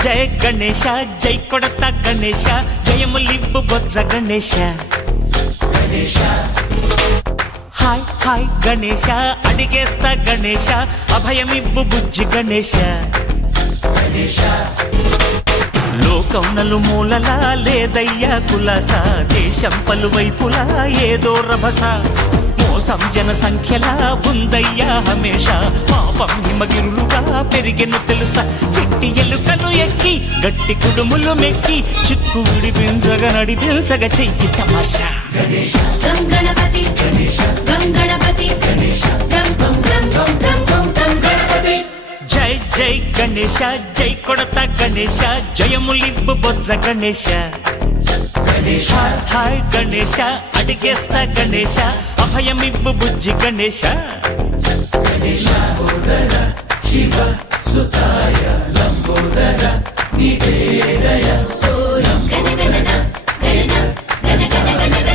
జయ గణేశ జై కొడత గణేశ జయములివ్వు బొజ్జ Ganesha hi hi Ganesha అడిగేస్తా Ganesha అభయమివ్వు బుజ్జి గణేశ లోకం నలుమూలలా లేదయ్యా కులాస దేశం పలువైపులా ఏదో రభస మోసం జన సంఖ్యలా ఉందయ్యా హమేష పాపం హిమగిరులుగా పెరిగెను తెలుసా చిట్టి ఎలుకలు ఎక్కి గట్టి కుడుములు మెక్కి చిక్కు విడిపించగా నడిపించగా చెయ్యి తమాషా గం గణపతి గం గణపతి గం గం గం గం గం గం గణపతి జై జై గణేశ జై కొడత గణేశ జయములివ్వు బొజ్జ గణేశ హాయ్ గణేశ అడిగేస్తా గణేశ అభయమివ్వు బుజ్జి గణేశ శివ సుతాయ లంబోదర నివేదయ గణ గణ గణ గణ గణ గణ